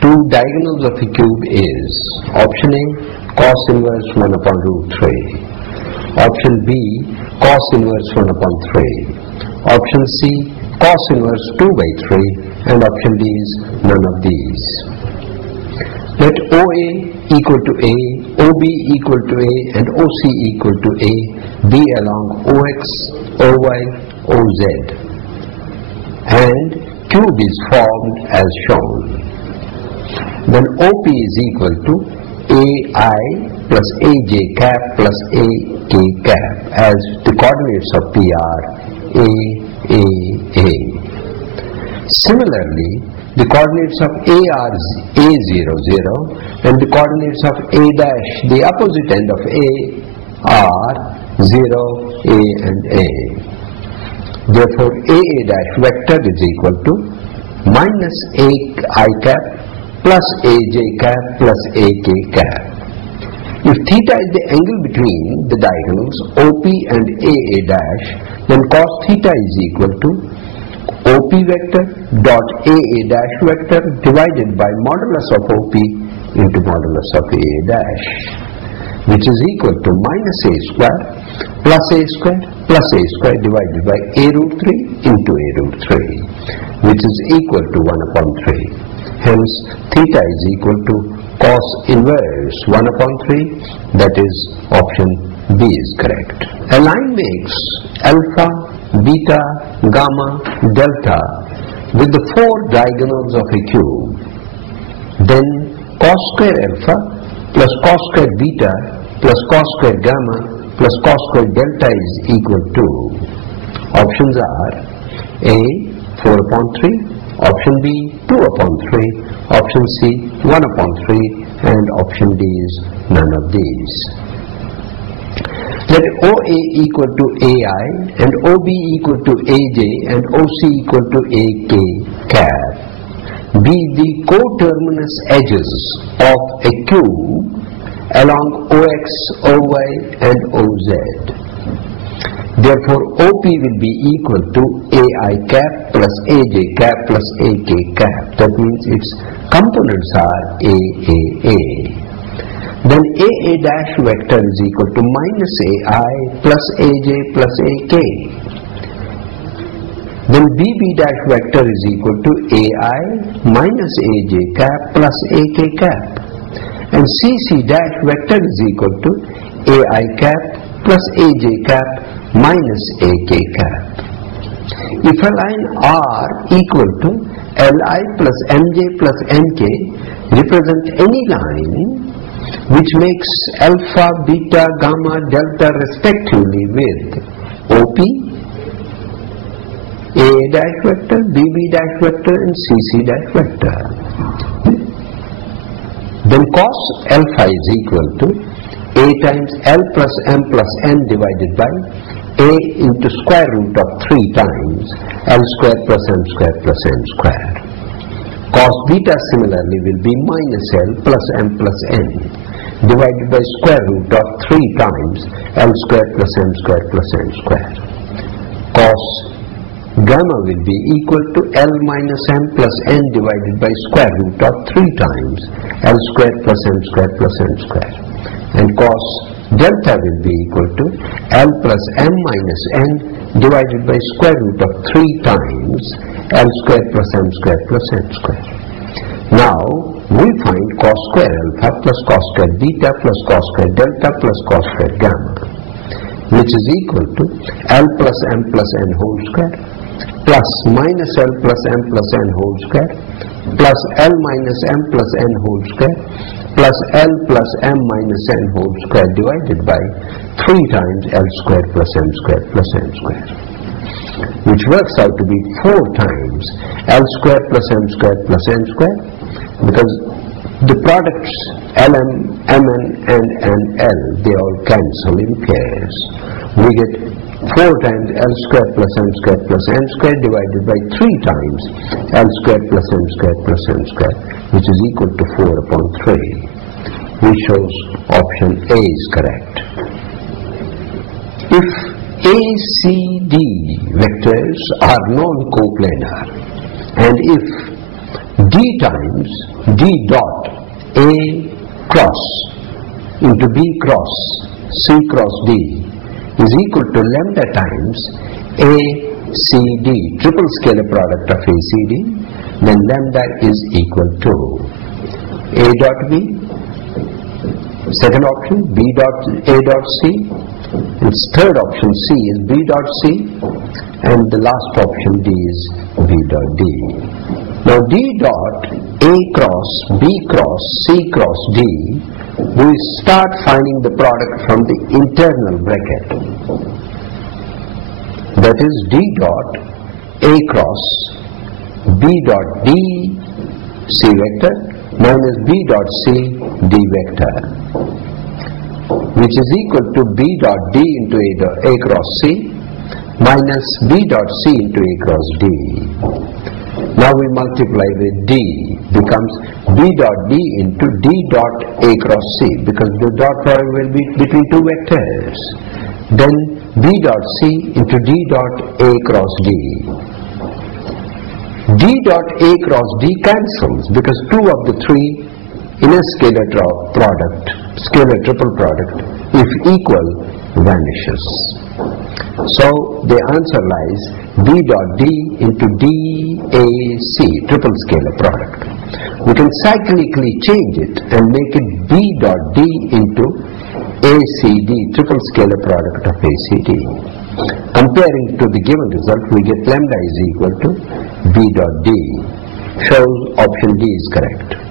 two diagonals of a cube is option A, cos inverse 1 upon root 3. Option B, cos inverse 1 upon 3. Option C, cos inverse 2 by 3. And option D is none of these. Let OA equal to A, OB equal to A, and OC equal to A be along OX, OY, OZ. And cube is formed as shown. Then OP is equal to AI plus AJ cap plus AK cap, as the coordinates of P are A. Similarly, the coordinates of A are A0, 0, and the coordinates of A dash, the opposite end of A, are 0, A and A. Therefore, AA dash vector is equal to minus AI cap plus AJ cap plus AK cap. If theta is the angle between the diagonals OP and AA dash, then cos theta is equal to OP vector dot AA dash vector divided by modulus of OP into modulus of AA dash, which is equal to minus A square plus A square plus A square divided by A root 3 into A root 3, which is equal to 1 upon 3. Hence, theta is equal to cos inverse 1 upon 3, that is option B is correct. A line makes alpha, beta, gamma, delta with the four diagonals of a cube. Then cos square alpha plus cos square beta plus cos square gamma plus cos square delta is equal to, options are A 4 upon 3, option B 2 upon 3, option C 1 upon 3, and option D is none of these. Let OA equal to AI and OB equal to AJ and OC equal to AK cap be the coterminous edges of a cube along OX, OY and OZ. Therefore, OP will be equal to AI cap plus AJ cap plus AK cap. That means its components are AAA. Then AA dash vector is equal to minus AI plus AJ plus AK. Then BB dash vector is equal to AI minus AJ cap plus AK cap. And CC dash vector is equal to AI cap plus AJ cap minus AK cap. If a line R equal to Li plus Mj plus Nk represent any line which makes alpha, beta, gamma, delta respectively with OP, A dash vector, BB dash vector and CC dash vector, then cos alpha is equal to A times L plus M plus N divided by A into square root of 3 times L square plus M square plus N square. Cos beta similarly will be minus L plus M plus N divided by square root of 3 times L square plus M square plus N square. Cos gamma will be equal to L minus M plus N divided by square root of 3 times L square plus M square plus N square. And cos delta will be equal to L plus M minus N divided by square root of 3 times L square plus M square plus N square. Now we find cos square alpha plus cos square beta plus cos square delta plus cos square gamma, which is equal to L plus M plus N whole square plus minus L plus M plus N whole square plus L minus M plus N whole square plus L plus M minus N whole square divided by 3 times L square plus M square plus N square, which works out to be 4 times L square plus M square plus N square, because the products Lm, Mn and L, they all cancel in pairs. We get 4 times L square plus M square plus N square divided by 3 times L square plus M square plus N square, which is equal to 4 upon 3, which shows option A is correct. If ACD vectors are non-coplanar and if D times D dot A cross into B cross C cross D is equal to lambda times A C D, triple scalar product of A C D, then lambda is equal to A dot B, second option B dot A dot C, its third option C is B dot C, and the last option D is B dot D. Now D dot A cross B cross C cross D, we start finding the product from the internal bracket. That is D dot A cross B dot D C vector minus B dot C D vector, which is equal to B dot D into A cross C minus B dot C into A cross D. Now we multiply with D, becomes B dot D into D dot A cross C, because the dot product will be between two vectors. Then B dot C into D dot A cross D. D dot A cross D cancels because two of the three in a scalar product, scalar triple product, if equal, vanishes. So the answer lies B dot D into DAC, triple scalar product. We can cyclically change it and make it B dot D into ACD, triple scalar product of ACD. Comparing to the given result, we get lambda is equal to B dot D. Shows option D is correct.